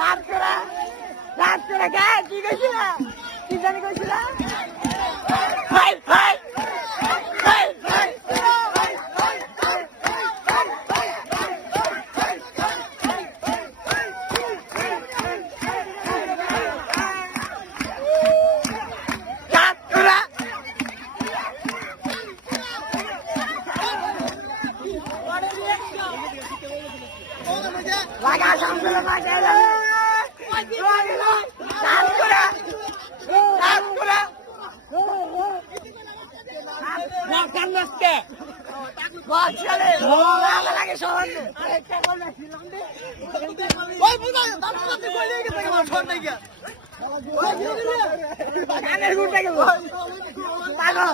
রাত করে গে কি কইছিল কি জানি কইছিল ভাই ভাই ভাই ভাই Laga sambil makan. Makan nasi. Baca deh. Apa lagi soal ni? Kita kau nak silang deh. Woi bukan, tak nanti kau ni kita kau soal ni kya? Makan ni guna kau. Tahu.